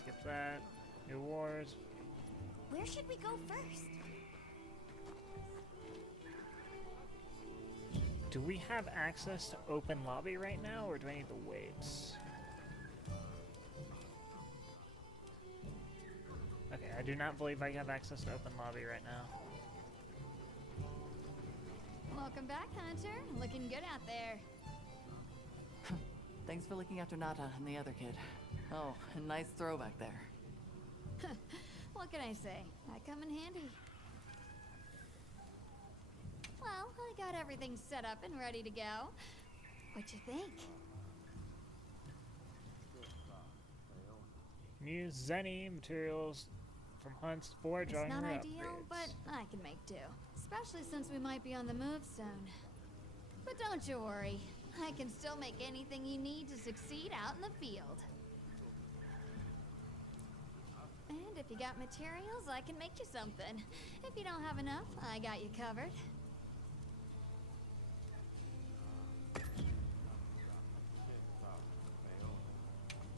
skip that. New wars. Where should we go first? Do we have access to open lobby right now, or do I need to wait? Okay, I do not believe I have access to open lobby right now. Welcome back, Hunter. Looking good out there. Thanks for looking after Nata and the other kid. Oh, and nice throw back there. What can I say? I come in handy. Well, I got everything set up and ready to go. What you think? New Zenny materials from hunts, forage, It's not or ideal, upgrades. but I can make do. Especially since we might be on the move soon. But don't you worry. I can still make anything you need to succeed out in the field. And if you got materials, I can make you something. If you don't have enough, I got you covered.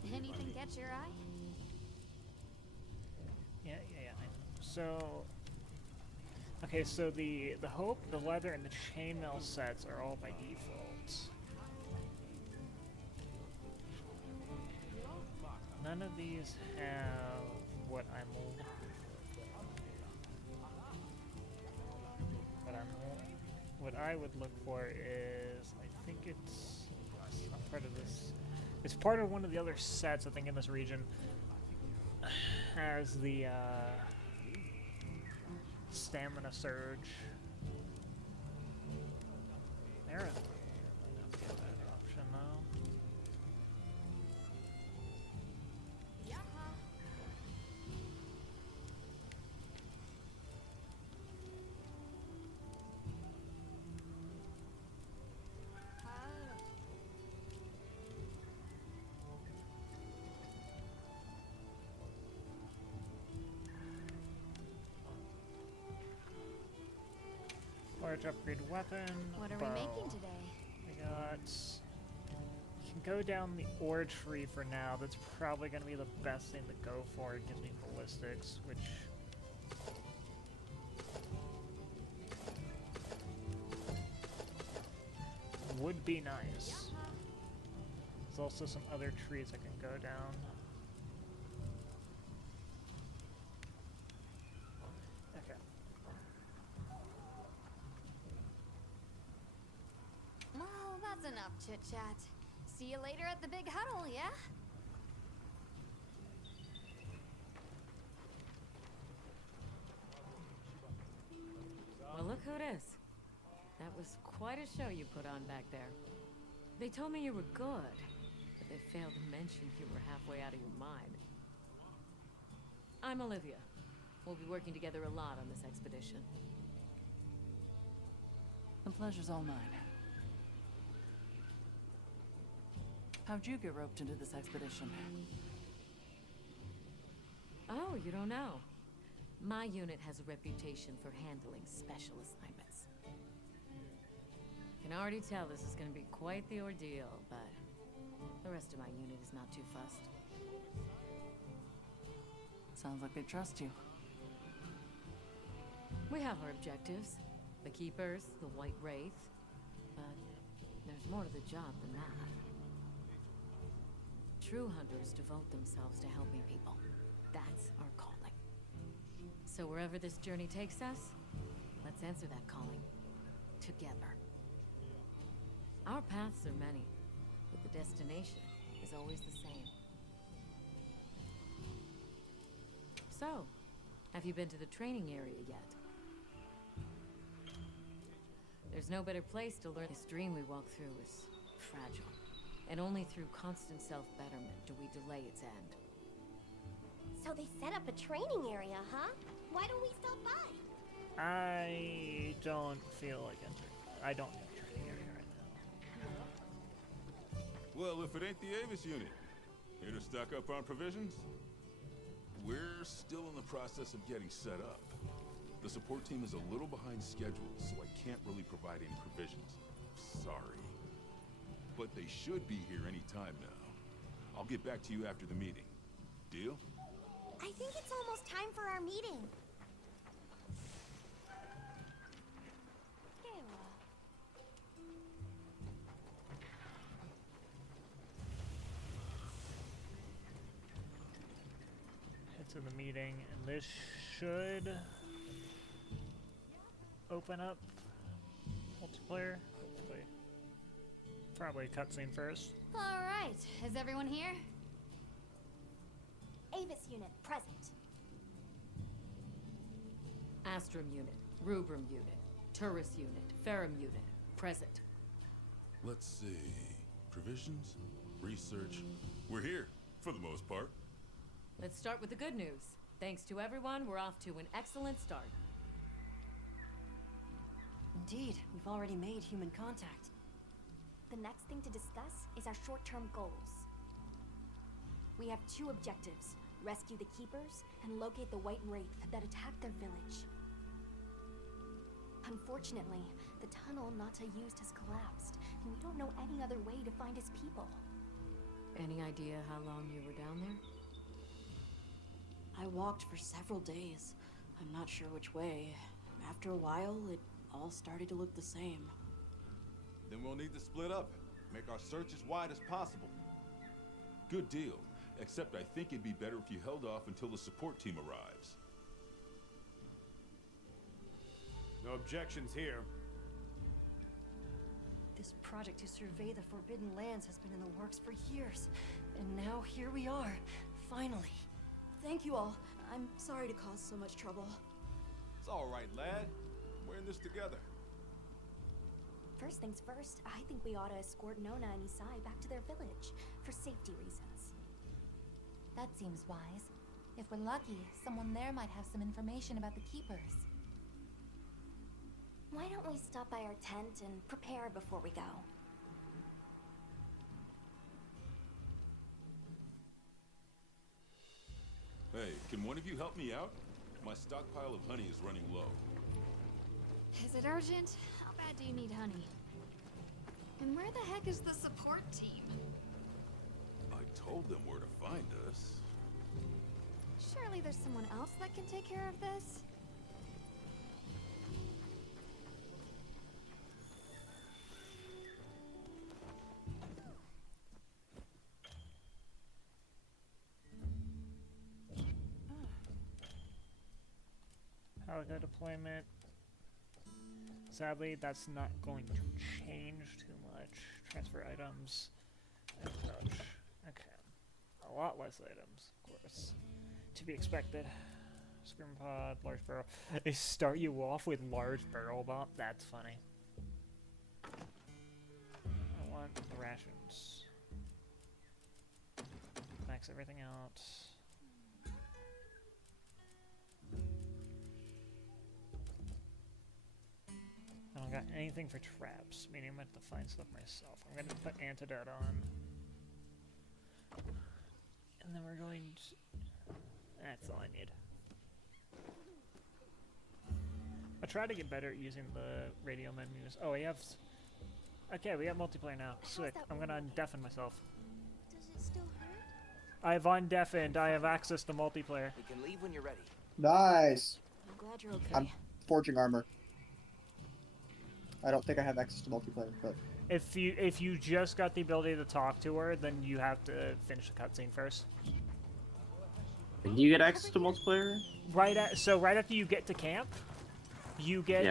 Anything catch your eye? Yeah. So, okay, so the hope, the leather, and the chainmail sets are all by default. None of these have what what I would look for is, I think it's not part of this. It's part of one of the other sets, I think, in this region. Has the stamina surge. There it is. I don't get that option though. Large upgrade weapon. What are bow. we making today? We got. We can go down the ore tree for now. That's probably going to be the best thing to go for. It gives me ballistics, which. Would be nice. There's also some other trees I can go down. Okay. Well, that's enough chit-chat. See you later at the big huddle, yeah? Well, look who it is. That was quite a show you put on back there. They told me you were good, but they failed to mention you were halfway out of your mind. I'm Olivia. We'll be working together a lot on this expedition. The pleasure's all mine. How'd you get roped into this expedition? Oh, you don't know? My unit has a reputation for handling special assignments. I can already tell this is going to be quite the ordeal, but the rest of my unit is not too fussed. Sounds like they trust you. We have our objectives. The Keepers, the White Wraith. But there's more to the job than that. True hunters devote themselves to helping people. That's our calling. So wherever this journey takes us, let's answer that calling. Together. Our paths are many, but the destination is always the same. So, have you been to the training area yet? There's no better place to learn. This dream we walk through is fragile. And only through constant self-betterment do we delay its end. So they set up a training area, huh? Why don't we stop by? I don't feel like it. I don't need a training area right now. Well, if it ain't the Avis unit, here to stock up on provisions? We're still in the process of getting set up. The support team is a little behind schedule, so I can't really provide any provisions. Sorry. But they should be here any time now. I'll get back to you after the meeting. Deal? I think it's almost time for our meeting. Head to the meeting, and this should open up multiplayer. Hopefully. Probably cutscene first. Alright, is everyone here? Avis unit, present. Astrum unit, Rubrum unit, Turris unit, Ferrum unit, present. Let's see. Provisions? Research? We're here, for the most part. Let's start with the good news. Thanks to everyone, we're off to an excellent start. Indeed, we've already made human contact. The next thing to discuss is our short-term goals. We have two objectives: rescue the Keepers and locate the White Wraith that attacked their village. Unfortunately, the tunnel Nata used has collapsed, and we don't know any other way to find his people. Any idea how long you were down there? I walked for several days. I'm not sure which way. After a while, it all started to look the same. Then we'll need to split up. Make our search as wide as possible. Good deal. Except I think it'd be better if you held off until the support team arrives. No objections here. This project to survey the Forbidden Lands has been in the works for years. And now here we are, finally. Thank you all. I'm sorry to cause so much trouble. It's all right, lad. We're in this together. First things first, I think we ought to escort Nona and Isai back to their village, for safety reasons. That seems wise. If we're lucky, someone there might have some information about the Keepers. Why don't we stop by our tent and prepare before we go? Hey, can one of you help me out? My stockpile of honey is running low. Is it urgent? How bad do you need honey? And where the heck is the support team? I told them where to find us. Surely there's someone else that can take care of this? Helico deployment. Sadly, that's not going to change too much. Transfer items and touch. Okay. A lot less items, of course. To be expected. Scream pod, large barrel. They start you off with large barrel bomb. That's funny. I want the rations. Max everything out. I don't got anything for traps, meaning I'm going to have to find stuff myself. I'm going to put antidote on. And then we're going to... That's all I need. I try to get better at using the radio menus. Oh, we have... Okay, we got multiplayer now. Sick. I'm going to undeafen myself. Does it still hurt? I've undeafened. I have access to multiplayer. We can leave when you're ready. Nice. I'm glad you're okay. I'm forging armor. I don't think I have access to multiplayer, but If you just got the ability to talk to her, then you have to finish the cutscene first. Do you get access to multiplayer? Right after you get to camp, you get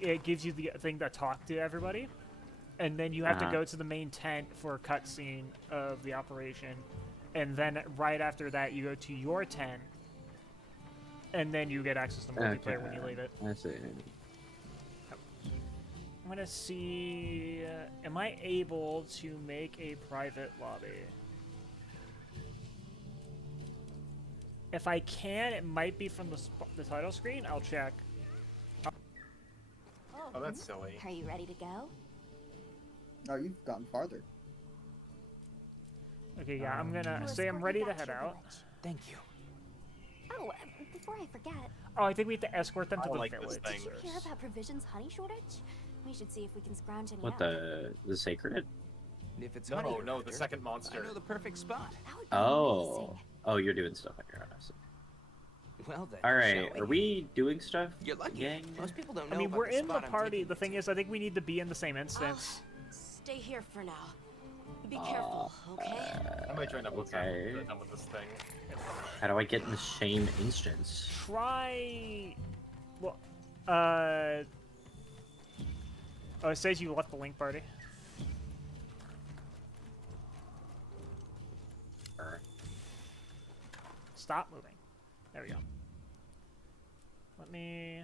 it gives you the thing to talk to everybody, and then you have to go to the main tent for a cutscene of the operation, and then right after that you go to your tent, and then you get access to multiplayer when you leave it. I see. I'm gonna see. Am I able to make a private lobby? If I can, it might be from the title screen. I'll check. Oh, that's silly. Are you ready to go? oh, you've gotten farther. Okay, yeah, I'm gonna We'll say I'm escort ready you to back head your out. village. Thank you. Oh, before I forget, Oh, I think we have to escort them to I the like this village. thing. did you hear about provisions honey shortage? We should see if we can scrounge any What out. the sacred? If it's No, honey, no, the second I monster. know the perfect spot. That would be Oh, amazing. oh, you're doing stuff on your own. I see. Well then. All right, shall are we doing stuff? You're lucky. Gang? Most people don't know I mean, about we're the in the spot I'm party. taking The you thing to. is, I think we need to be in the same instance. Stay here for now. Be careful, okay? I might join up with Okay. done with this thing. How do I get in the same instance? Try. Well, oh, it says you left the link party. Stop moving. There we go. Let me.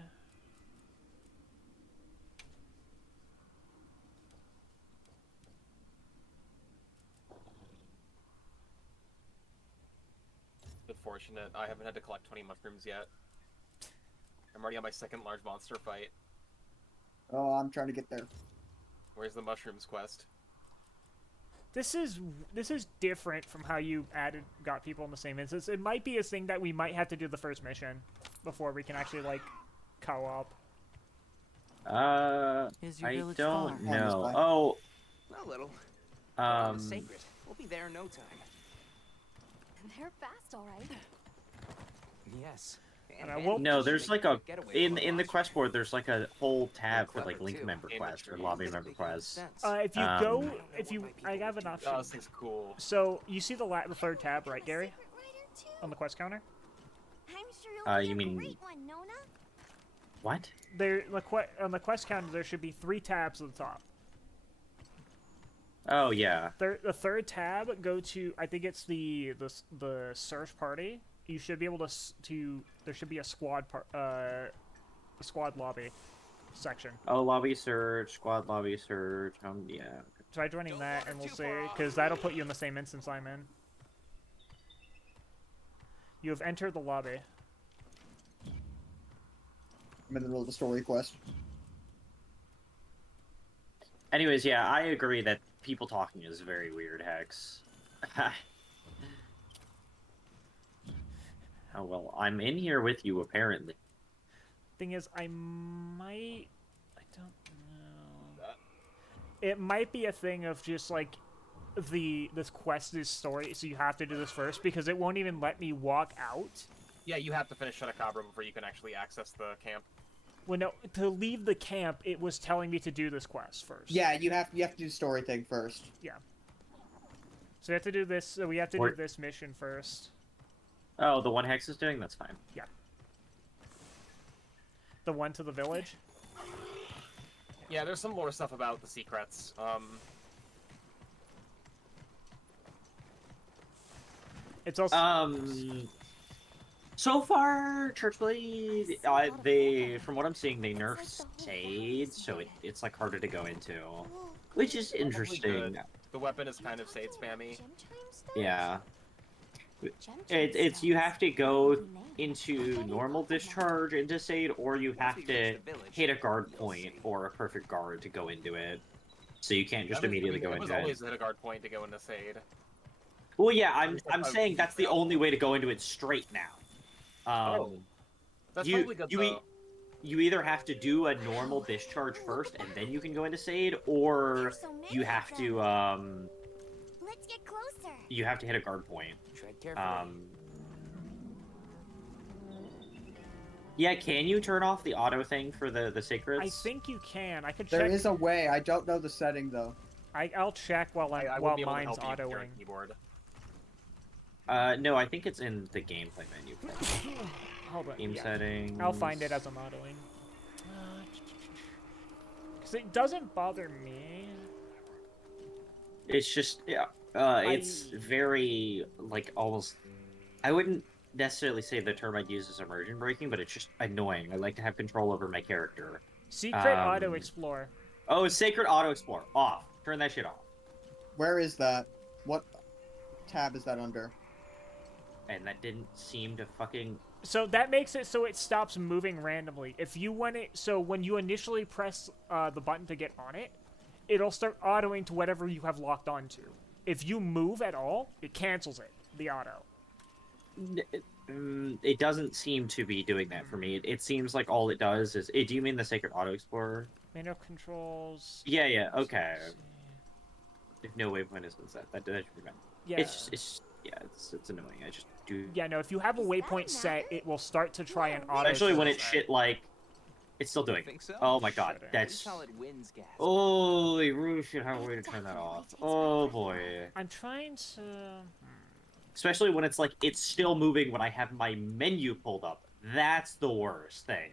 Bit fortunate. I haven't had to collect 20 mushrooms yet. I'm already on my second large monster fight. Oh, I'm trying to get there. Where's the mushrooms quest? This is different from how you got people in the same instance. It might be a thing that we might have to do the first mission before we can actually like co-op. Is your I village don't far? know. Oh, A little. It's um, sacred. We'll be there in no time. They're fast, all right. Yes. And I won't. no, there's like a in from the quest board. There's like a whole tab for like clever, link too. member In the quest or trees. lobby Doesn't member make any quest. sense. If you go, if you, I have an option. Oh, this thing's cool. So you see the third tab, right, Gary, on the quest counter? I'm sure you'll You be a mean- great one, Nona. What? There, on the quest counter, there should be 3 tabs at the top. Oh yeah. The third tab, go to, I think it's the search party. You should be able to there should be a squad lobby section. Oh, lobby search, squad lobby search. Yeah. Try joining that, and we'll see, because that'll put you in the same instance I'm in. You have entered the lobby. I'm in the middle of the story quest. Anyways, yeah, I agree that people talking is very weird, Hex. Oh well, I'm in here with you apparently. Thing is, I don't know. It might be a thing of just like this quest is story, so you have to do this first because it won't even let me walk out. Yeah, you have to finish Shunakabra before you can actually access the camp. Well, no, to leave the camp, it was telling me to do this quest first. Yeah, you have to do the story thing first. Yeah. So we have to do this. So we have to do this mission first. Oh, the one Hex is doing? That's fine. Yeah. The one to the village? Yeah, there's some more stuff about the secrets. It's also... So far, Churchblade, they, from what I'm seeing, they nerfed Sade, so it's like harder to go into, which is interesting. The weapon is kind of Sade spammy. Yeah. It's you have to go into normal discharge into Sade, or you have to hit a guard point or a perfect guard to go into it. So you can't just immediately go into it. It was always hit a guard point to go into Sade. Well, yeah, I'm saying that's the only way to go into it straight now. That's probably good though. You either have to do a normal discharge first and then you can go into Sade, or you have to Let's get closer. you have to hit a guard point. Tread carefully. Yeah, can you turn off the auto thing for the secrets? I think you can. I could check. There is a way. I don't know the setting though. I'll check while while mine's autoing. Keyboard. No, I think it's in the gameplay menu. Hold on. Game settings. I'll find it as I'm autoing. Because it doesn't bother me. It's just, yeah, it's very, like, almost, I wouldn't necessarily say the term I'd use is immersion breaking, but it's just annoying. I like to have control over my character. Secret Auto Explore. Oh, Sacred Auto Explore. Off. Turn that shit off. Where is that? What tab is that under? And that didn't seem to fucking... So that makes it so it stops moving randomly. If you want it, so when you initially press the button to get on it, it'll start autoing to whatever you have locked onto. If you move at all, it cancels it, the auto. It doesn't seem to be doing that for me. It seems like all it does is... do you mean the Sacred Auto Explorer? Menu controls... Yeah, okay. If no waypoint has been set, that should be fine. Yeah. It's annoying. I just Yeah, no, if you have a waypoint set, it will start to try and auto. Especially when it's shit like... It's still doing. Think so? Oh my god, that's... Holy Roo should have a way to turn that off. Oh boy. I'm trying to... Especially when it's like, it's still moving when I have my menu pulled up. That's the worst thing.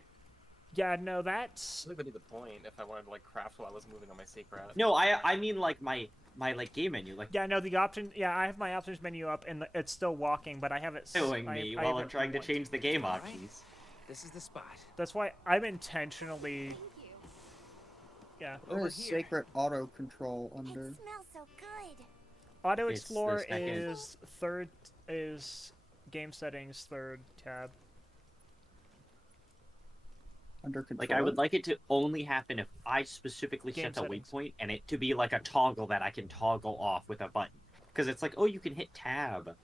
Yeah, no, that's... I think that'd be the point if I wanted to like craft while I was moving on my sacred. No, I mean like my like game menu. Like yeah, no, the option. Yeah, I have my options menu up and it's still walking, but I have it showing me while I'm trying to change the game options. This is the spot. That's why I'm intentionally. Yeah. Where is Sacred Auto Control under? It smells so good. Auto Explore is game settings, third tab. Under control. Like I would like it to only happen if I specifically set a waypoint and it to be like a toggle that I can toggle off with a button. Because it's like, oh, you can hit tab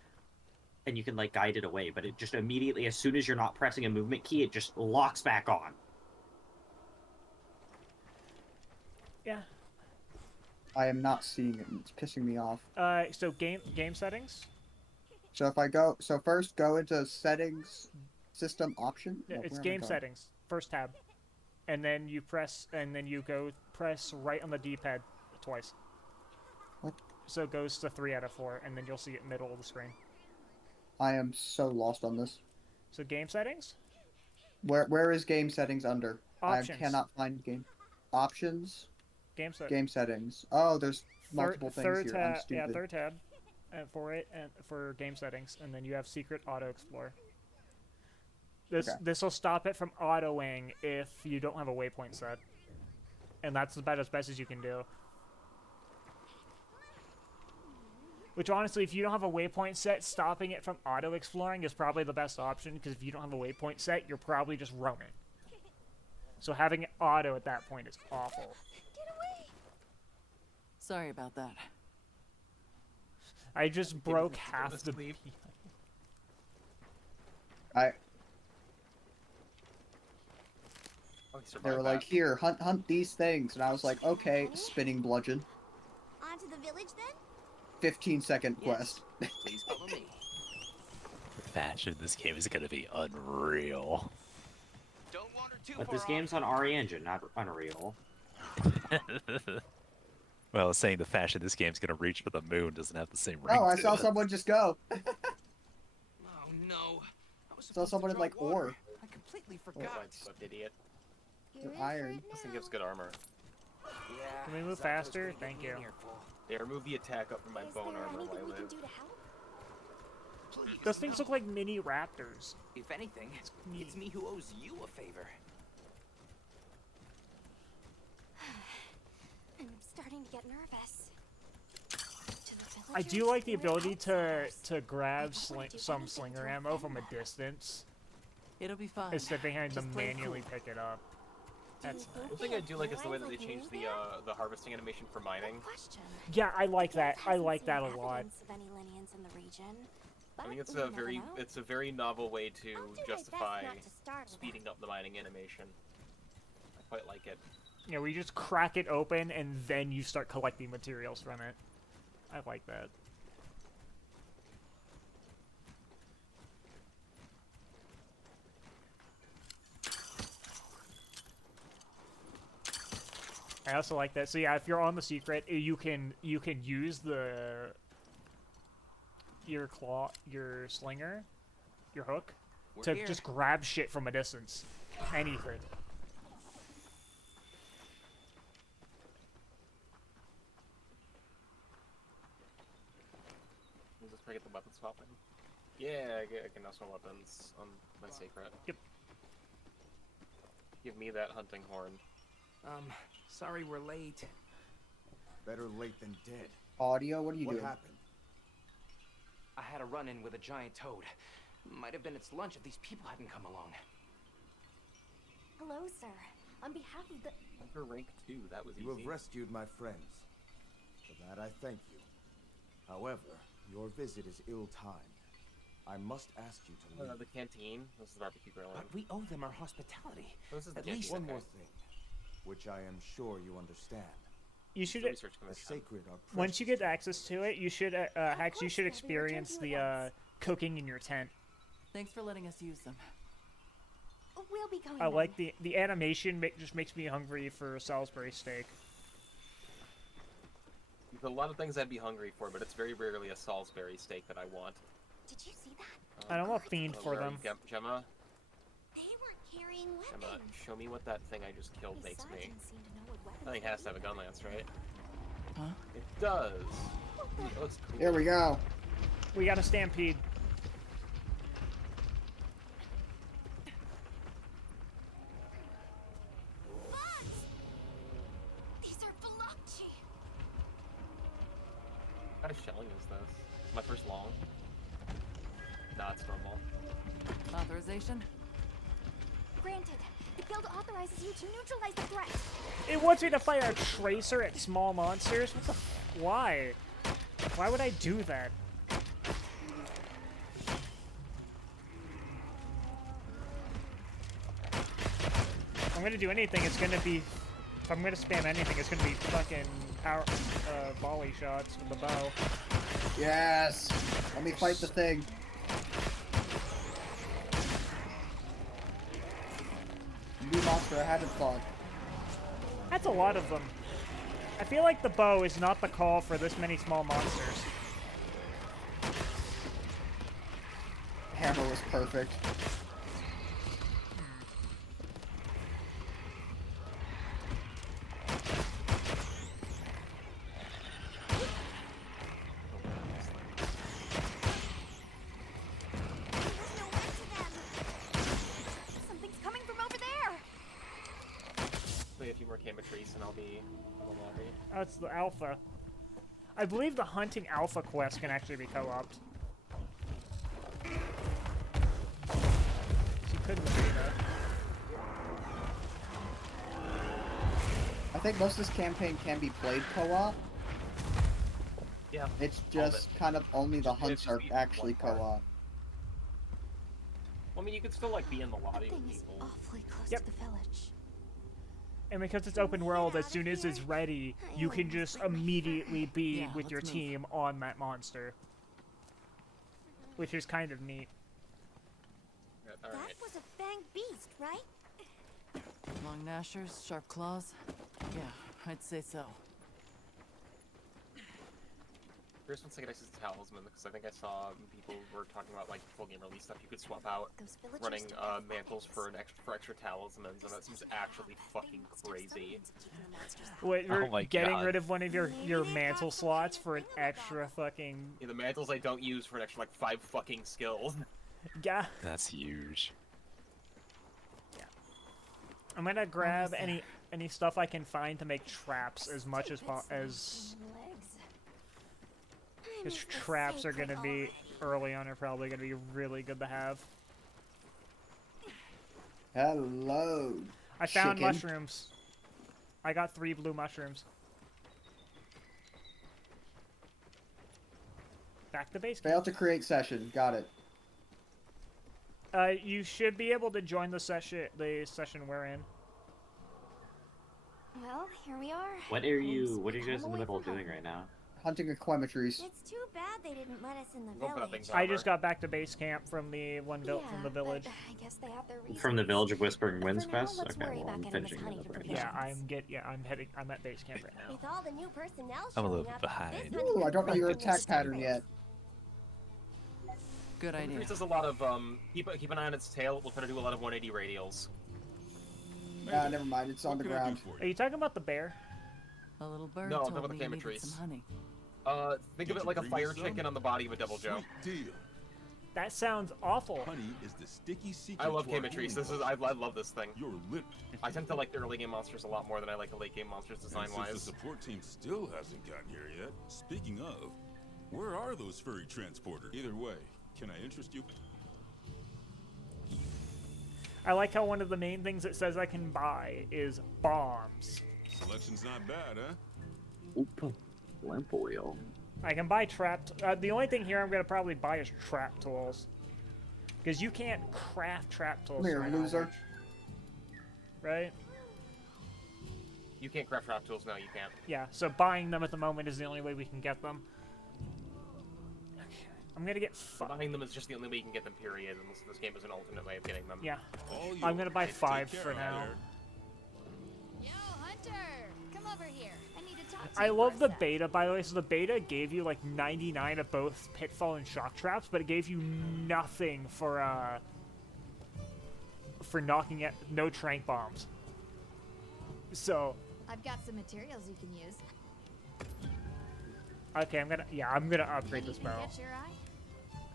and you can like guide it away, but it just immediately, as soon as you're not pressing a movement key, it just locks back on. Yeah. I am not seeing it. It's pissing me off. So game settings. So if I go, first go into settings, system option. Yeah, it's game settings, first tab, and then you press, and then you go press right on the D-pad twice. What? So it goes to 3 out of 4, and then you'll see it middle of the screen. I am so lost on this. So game settings. Where is game settings under? Options. I cannot find game options. Game settings. Oh, there's multiple things here. Tab, I'm stupid. yeah, third tab, for it and for game settings, and then you have Secret Auto Explore. This will stop it from autoing if you don't have a waypoint set, and that's about as best as you can do. Which honestly, if you don't have a waypoint set, stopping it from auto exploring is probably the best option, because if you don't have a waypoint set, you're probably just roaming. So having it auto at that point is awful. Sorry about that. I just broke half the... They were like, here, hunt these things. And I was like, okay, spinning bludgeon. On to the village then? 15-second quest. Please follow me. The fashion in this game is gonna be unreal. Don't wander too But far this game's on RE Engine, not Unreal. Well, I was saying the fashion this game's gonna reach for the moon doesn't have the same ring. Oh, I to saw it. someone just go. Oh no. Saw someone in like ore. I completely forgot. Idiot. Iron. This thing gives good armor. Yeah. Can we move faster? Thank you. They remove the attack up from my bone armor while I live. Those things look like mini raptors. If anything, it's me who owes you a favor. I'm starting to get nervous. I do like the ability to grab some slinger ammo from a distance. It'll be fine. Instead of having to manually pick it up. That's nice. One thing I do like is the way that they changed the harvesting animation for mining. Yeah, I like that. I like that a lot. I think it's a very novel way to justify speeding up the mining animation. I quite like it. Yeah, where you just crack it open and then you start collecting materials from it. I like that. I also like that. So yeah, if you're on the secret, you can use your slinger, your hook, to just grab shit from a distance. Anything. Is this where I get the weapon swapping? Yeah, I can now swap weapons on my sacred. Yep. Give me that hunting horn. Sorry we're late. Better late than dead. Audio, what are you doing? What happened? I had a run-in with a giant toad. Might have been its lunch if these people hadn't come along. Hello, sir. On behalf of the... Under rank 2, that was easy. You have rescued my friends. For that I thank you. However, your visit is ill-timed. I must ask you to leave. The canteen. This is the barbecue grill. But we owe them our hospitality. This is At the least one more thing, which I am sure you understand. You should. The sacred are once you get access to it, you should Hex. You should experience the cooking in your tent. Thanks for letting us use them. We'll be going. I like the animation. Just makes me hungry for Salisbury steak. There's a lot of things I'd be hungry for, but it's very rarely a Salisbury steak that I want. Did you see that? I'm a fiend for them. Gemma, They weren't carrying weapons. Gemma, show me what that thing I just killed makes me. I think it has to have a gun lance, right? Huh? It does. Oh, it's cool. Here we go. We got a stampede. These are Balochi. What kind of shelling is this? My first long? Nah, it's normal. Authorization? Granted, the guild authorizes you to neutralize the threat. It wants me to fire a tracer at small monsters? What the why? Why would I do that? If I'm gonna do anything, it's gonna be... If I'm gonna spam anything, it's gonna be fucking power, volley shots with the bow. Yes! Let me fight the thing. New monster I hadn't fought. That's a lot of them. I feel like the bow is not the call for this many small monsters. Hammer was perfect. Something's coming from over there. Play a few more Camatrice and I'll be in the lobby. Oh, it's the alpha. I believe the hunting alpha quest can actually be co-opted. So you couldn't do that. I think most of this campaign can be played co-op. Yeah. It's just kind of only the hunts are actually co-op. Well, I mean, you could still like be in the lobby with people. Awfully close Yep. to the village. And because it's open world, as soon as it's ready, you can just immediately be with your team on that monster. Which is kind of neat. That was a fanged beast, right? Long gnashers, sharp claws? Yeah, I'd say so. First one, second X is Talisman, because I think I saw people were talking about like full game release stuff. You could swap out running mantles for extra talismans, and that seems actually fucking crazy. Wait, you're my getting God. rid of one of your mantle slots for an extra fucking... Yeah, the mantles I don't use for an extra like 5 fucking skills. Yeah. That's huge. I'm gonna grab any stuff I can find to make traps as much as because traps are gonna be early on are probably gonna be really good to have. Hello. I found chicken. mushrooms. I got 3 blue mushrooms. Back to base. Failed to create session. Got it. You should be able to join the session we're in. Well, here we are. What are you guys in the middle of doing right now? Hunting aquametries. It's too bad they didn't let us in the village. I just got back to base camp from the from the village. I guess they have their reasons. From the Village of Whispering Winds quest? let's Okay, worry well, about I'm getting this finishing honey it up to right provisions. now. I'm at base camp right now. With all the new personnel I'm a showing little up, behind. this honey Ooh, I don't know your could be attack pattern yet. Good idea. Camatrice does a lot of keep an eye on its tail. We'll try to do a lot of 180 radials. Never mind. It's on the ground. Are you talking about the bear? A little bird No, I'm told talking about me the you needed Camatrice. some honey. Think of it like a fire chicken on the body of a Devil Joe. Deal. That sounds awful. Honey is the sticky secret. I love to our Camatrice. healing I love this thing. You're lit. I tend to like the early game monsters a lot more than I like the late game monsters And design-wise. since the support team still hasn't gotten here yet, speaking of, where are those furry transporters? Either way, can I interest you? I like how one of the main things it says I can buy is bombs. Selection's not bad, huh? Oop. Lamp oil. I can buy trapped. The only thing here I'm gonna probably buy is trap tools, because you can't craft trap tools. Come here, right loser. now, right? You can't craft trap tools now. You can't. Yeah. So buying them at the moment is the only way we can get them. Okay. I'm gonna get buying them is just the only way you can get them, period, unless this game is an alternate way of getting them. Yeah. I'm gonna buy 5 for now. Yo, Hunter! Come over here. I need to talk to you. I love the beta, by the way. So the beta gave you like 99 of both Pitfall and Shock Traps, but it gave you nothing for knocking at no trank bombs. So I've got some materials you can use. okay, I'm gonna upgrade this barrel. Catch your eye?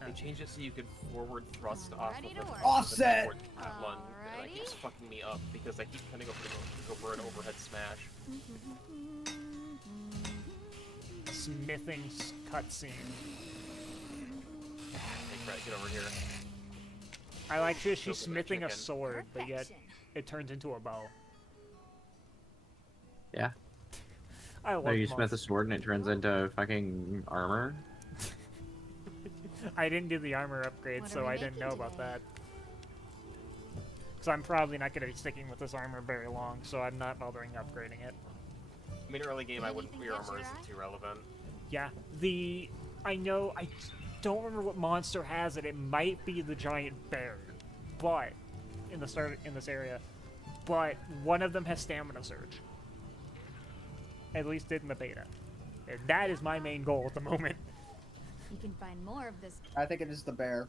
They changed it so you could forward thrust off of the offset. That one, and that keeps fucking me up because I keep trying to go for an overhead smash. Smithing cutscene. Hey, Fred, get over here. I like she's smithing a sword, but yet it turns into a bow. Yeah. I love no, you smith a sword and it turns into fucking armor. I didn't do the armor upgrade, so I didn't know about that. So I'm probably not going to be sticking with this armor very long, so I'm not bothering upgrading it. I mean, early game, I wouldn't. Your armor isn't too relevant. Yeah, I don't remember what monster has it. It might be the giant bear, but in this area, but one of them has stamina surge. At least did in the beta, and that is my main goal at the moment. You can find more of this. I think it is the bear.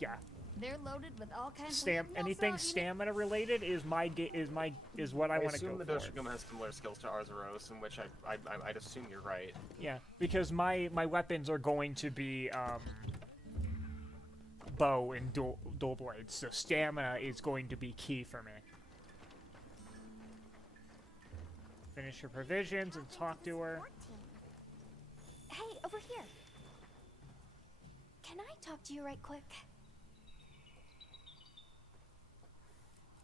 Yeah. They're loaded with all kinds anything stamina related is what I want to go for. I assume the Doshiguma has similar skills to Arzuros, in which I'd assume you're right. Yeah, because my weapons are going to be bow and dual blades, so stamina is going to be key for me. Finish your provisions and talk to her. Hey, over here. Can I talk to you right quick?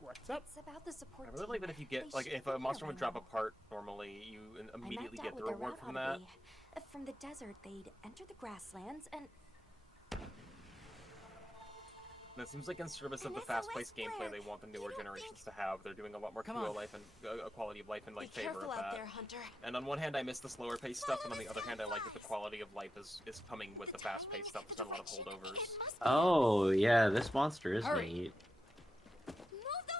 What's up? It's about the support I really like that if you get, like, if a monster would drop a part normally, you immediately get the reward from that. From the desert, they'd enter the grasslands and... And it seems like in service of the fast-paced gameplay they want the newer generations to have, they're doing a lot more life and quality of life in like favor of that. There, Hunter. And on one hand, I miss the slower-paced stuff, and on the other hand, I like that the quality of life is coming with the fast-paced stuff. There's not a lot of holdovers. Oh yeah, this monster is Hurry. neat.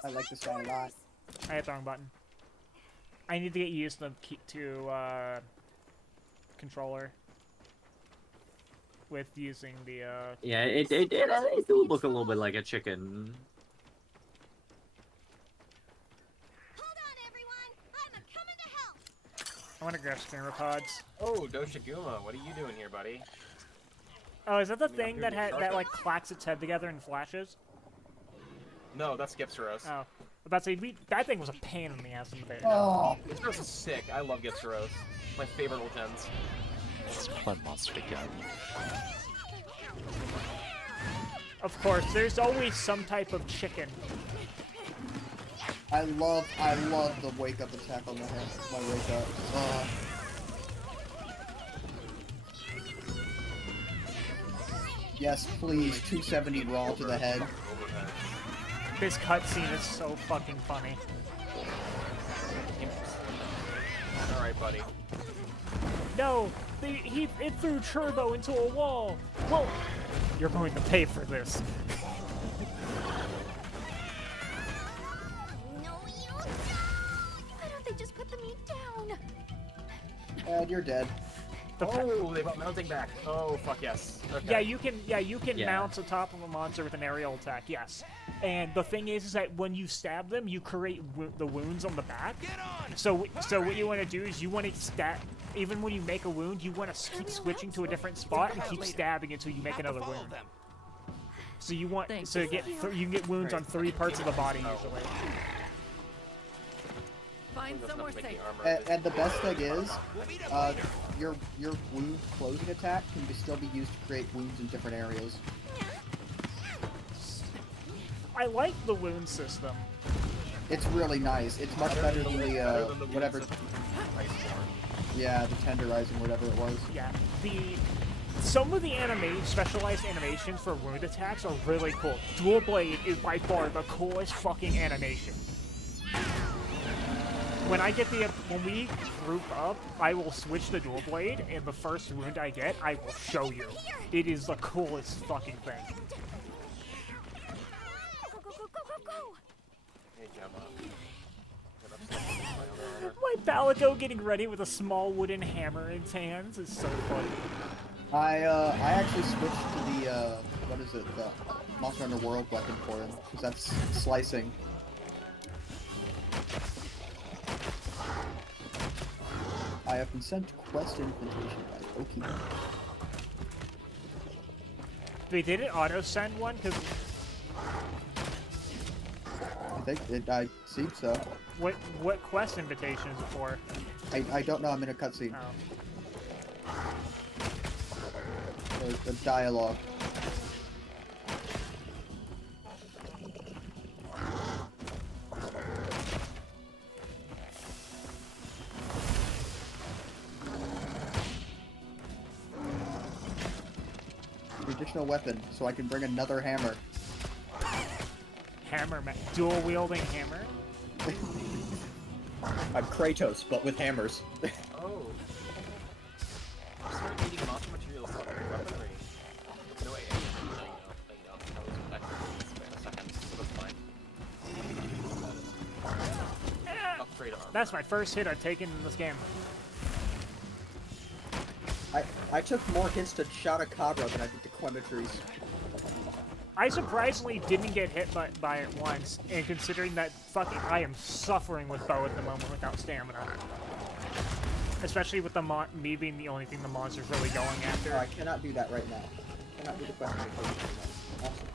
I like this guy a lot. I hit the wrong button. I need to get used to controller with using the Yeah, it do look a little bit like a chicken. Hold on, everyone! I'm coming to help. I want to grab spinner pods. Oh, Doshiguma, what are you doing here, buddy? Oh, is that the thing that like clacks its head together and flashes? No, that's Gipsaros. Oh, about to say that thing was a pain in the ass in the beta. Oh, Gipsaros is sick. I love Gipsaros. My favorite little gens. It's a fun monster to get. Of course, there's always some type of chicken. I love the wake up attack on the head. My wake up. Yes, please, 270 raw to the head. This cutscene is so fucking funny. Alright, buddy. No! It threw Turbo into a wall! Well, you're going to pay for this. No, you don't! Why don't they just put the meat down? And you're dead. Oh, they brought mounting back. Oh, fuck yes. Okay. Yeah, you can mount on top of a monster with an aerial attack, yes. And the thing is that when you stab them, you create the wounds on the back. So what you want to do is you want to stab. Even when you make a wound, you want to keep switching to a different spot and keep stabbing until you make another wound. So you want you can get wounds on 3 parts of the body usually. Find somewhere safe. And the best thing is, your wound closing attack can still be used to create wounds in different areas. I like the wound system. It's really nice. It's much better than the whatever. Yeah, the tenderizing, whatever it was. Yeah, some of the specialized animations for wound attacks are really cool. Dual Blade is by far the coolest fucking animation. when I get when we group up, I will switch the dual blade, and the first wound I get, I will show you. It is the coolest fucking thing. Go, go, go, go, go, go! Hey, Gemma. My Palico getting ready with a small wooden hammer in his hands is so funny. I actually switched to the what is it, the Monster Hunter World weapon for him, because that's slicing. I have been sent quest invitation by Oki. Wait, did it auto send one? Cause I see so. What quest invitation is it for? I don't know. I'm in a cutscene. Oh. Or a dialogue. Additional weapon, so I can bring another hammer. Dual wielding hammer? I'm Kratos, but with hammers. Oh. Start needing monster materials on every weaponry. No, wait, I know. That was actually in a second, so that's fine. Upgrade armor. That's my first hit I've taken in this game. I took more hits to Shadowcabra than I did to Quemetries. I surprisingly didn't get hit by it once, and considering that fucking I am suffering with bow at the moment without stamina. Especially with me being the only thing the monster's really going after. Oh, I cannot do that right now. I cannot do the quest. Awesome.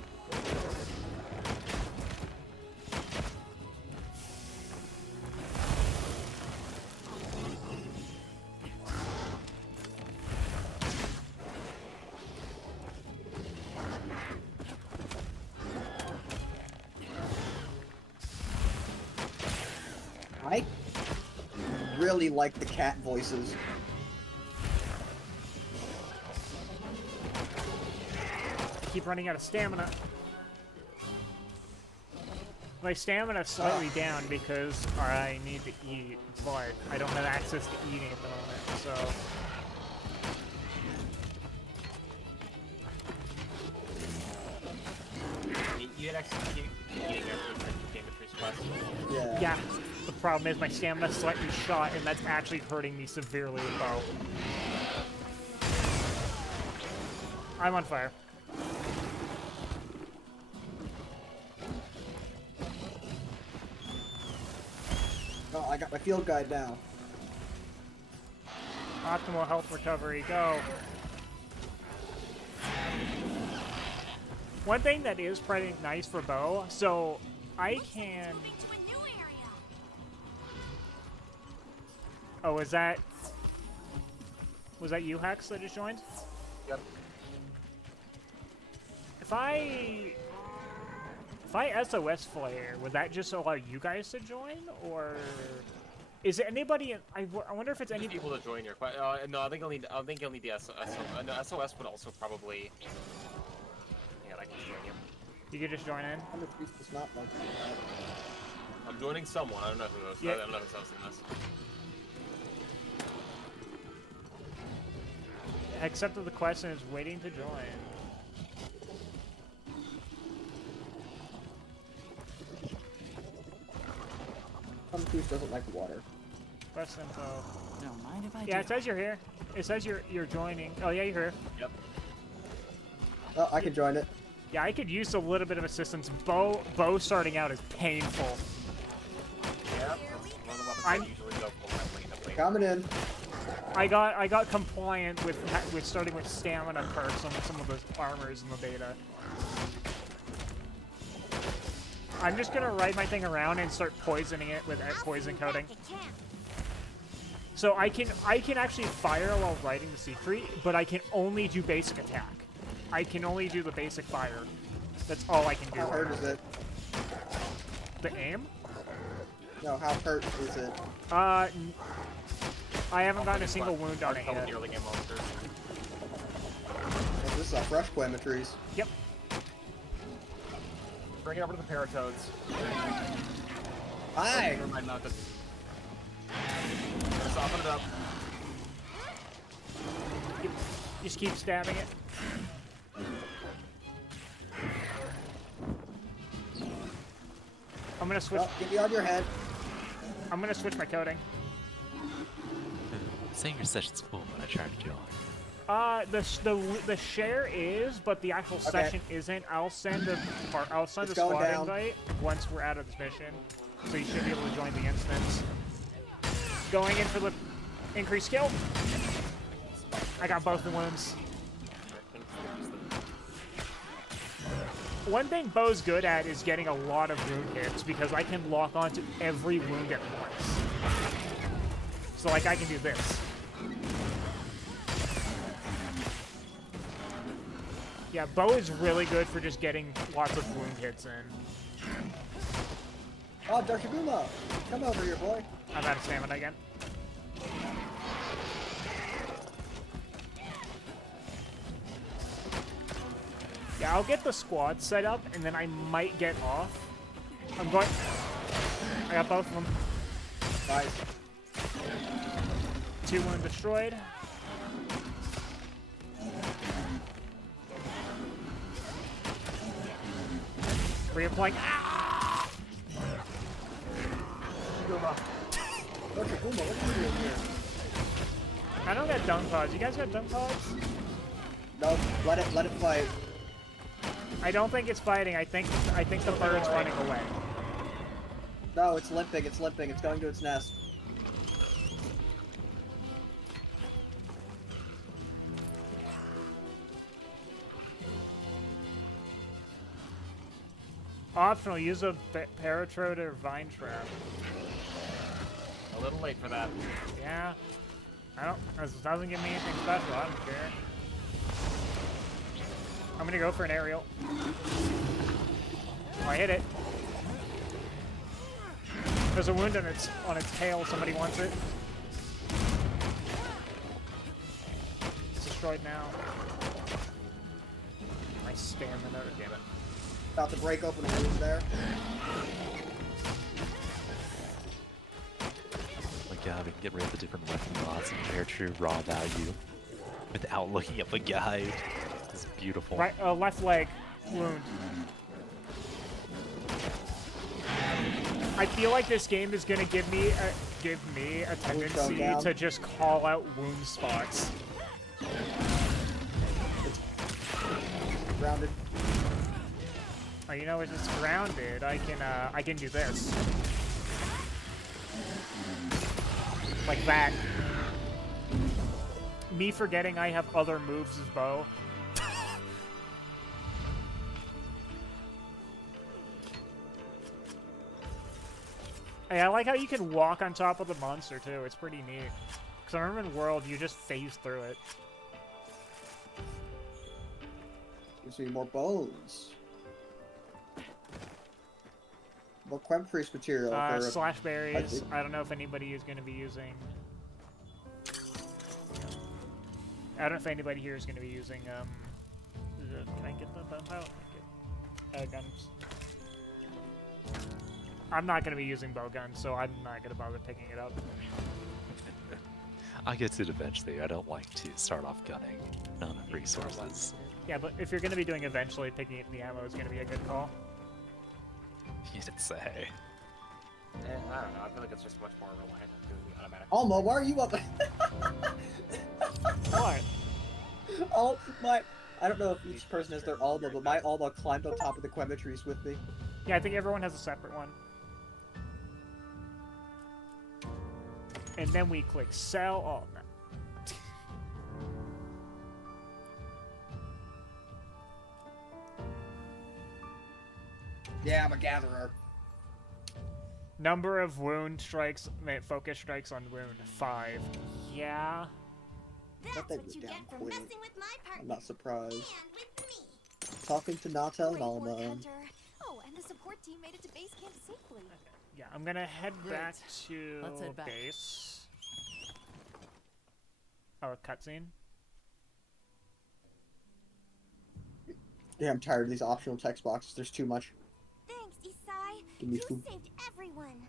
I really like the cat voices. Keep running out of stamina. My stamina's slightly down because I need to eat, but I don't have access to eating at the moment, so... You had actually eating after Game of Trees quest. Yeah, the problem is my stamina's slightly shot, and that's actually hurting me severely with bow. I'm on fire. Oh, I got my field guide now. Optimal health recovery, go. One thing that is pretty nice for bow, so I can... Oh, was that you, Hex, that just joined? Yep. If I SOS Flare, would that just allow you guys to join, or is it anybody? I wonder if it's any people to join your quest. No, I think you'll need the SOS. No, SOS would also probably. Yeah, I can join you. You could just join in. I'm joining someone. I don't know who those. Yeah. I don't know who's hosting this. Accepted the quest and is waiting to join. Thumb doesn't like water. Quest info. Don't mind if I do. Yeah, it says you're here. It says you're joining. Oh yeah, you're here. Yep. Oh, I can join it. Yeah, I could use a little bit of assistance. Bow starting out is painful. Yeah. One of the weapons usually go full Coming in. I got compliant with starting with stamina perks on some of those armors in the beta. I'm just gonna ride my thing around and start poisoning it with poison coating. So I can actually fire while riding the Siegfried, but I can only do basic attack. I can only do the basic fire. That's all I can do. How hurt is it? The aim? No, how hurt is it? I haven't gotten a single wound on it yet. This is a fresh Quemetries. Yep. Bring it over to the Paratoads. Hi! Never mind, not this. Soften it up. Just keep stabbing it. I'm gonna switch. Oh, get me on your head. I'm gonna switch my coding. Saying your session's full, but I tried to join. The share is, but the actual session isn't. I'll send the squad down. invite once we're out of this mission, so you should be able to join the instance. Going in for the increased skill. I got both the wounds. One thing Bo's good at is getting a lot of wound hits because I can lock onto every wound at once. So like I can do this. Yeah, Bo is really good for just getting lots of wound hits in. Oh, Darshaguma! Come over here, boy. I'm out of stamina again. Yeah, I'll get the squad set up, and then I might get off. I'm going... I got both of them. Nice. 2 wound destroyed. Reapplying. Ah! Darshaguma, what are you doing here? I don't got dunk pods. You guys got dunk pods? No, let it fight. I don't think it's fighting. I think the bird's running away. No, it's limping. It's limping. It's going to its nest. Optional, use a Paratrode or Vine Trap. A little late for that. Yeah. This doesn't give me anything special. I don't care. I'm gonna go for an aerial. Oh, I hit it. There's a wound on its tail. Somebody wants it. It's destroyed now. My stamina, damn it. About to break open a wound there. Oh my god, we can get rid of the different weapon mods and compare true raw value without looking at the guide. It's beautiful. Right, left leg wound. I feel like this game is gonna give me a tendency to just call out wound spots. It's grounded. Oh, you know, if it's grounded, I can do this. Like that. Me forgetting I have other moves as Bo. Hey, I like how you can walk on top of the monster, too. It's pretty neat. Because I remember in World, you just phase through it. Gives me more bones. More Quempriest material. Slash berries. I don't know if anybody is going to be using... I don't know if anybody here is going to be using, can I get the bump out? Guns. I'm not going to be using bow guns, so I'm not going to bother picking it up. I'll get to it eventually. I don't like to start off gunning. None of resources. Yeah, but if you're going to be doing eventually, picking up the ammo is going to be a good call. You didn't say. I don't know. I feel like it's just much more reliant on doing the automatic. Alma, why are you up? What? Oh, I don't know if each person has their Alma, but my Alma climbed on top of the Quemetries with me. Yeah, I think everyone has a separate one. And then we click sell. Oh, no. Yeah, I'm a gatherer. Number of wound strikes, focus strikes on wound, 5. Yeah. That's what you get for messing with my partner. I'm not surprised. Talking to Nata and Alma. Oh, and the support team made it to base camp safely. Yeah, I'm gonna head back to Let's head back. base. Oh, cutscene. Yeah, I'm tired of these optional text boxes. There's too much. Thanks, Isai. Give me You food. saved everyone.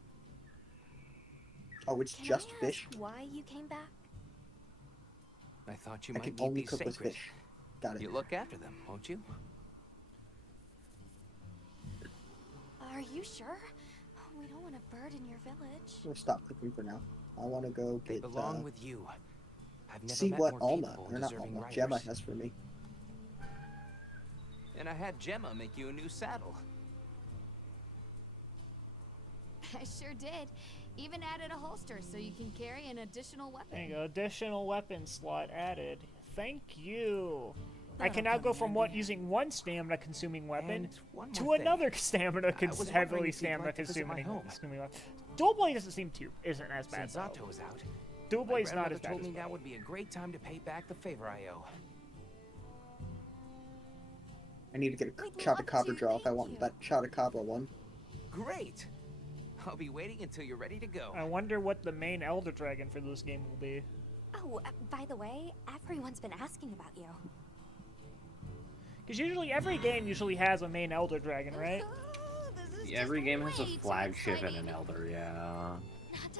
Oh, it's Can just I fish? ask why you came back? I thought you I might can need only these cook with sacred. fish. Got it. You look after them, won't you? Are you sure? We don't want to burden your village. We'll stop cooking for now. I want to go They get, belong with you. I've never see met what more Alma, capable, or not deserving Alma, riders. Gemma has for me. And I had Gemma make you a new saddle. I sure did. Even added a holster so you can carry an additional weapon. There you go. Additional weapon slot added. Thank you. I That'll can now come go in from handy. using one stamina consuming weapon And one to more thing. another stamina I was wondering heavily if you'd stamina like to visit my consuming home. weapon. Dual Blade isn't as bad. Since though. Zato is out, Dual my Blade's not grandmother as bad. told as me well. that would be a great time to pay back the favor I owe. I need to get a shot of copper draw if I want that shot of copper one. Great! I'll be waiting until you're ready to go. I wonder what the main Elder Dragon for this game will be. Oh, by the way, everyone's been asking about you. Because usually every game has a main Elder Dragon, right? Every game has a flagship and an Elder, yeah.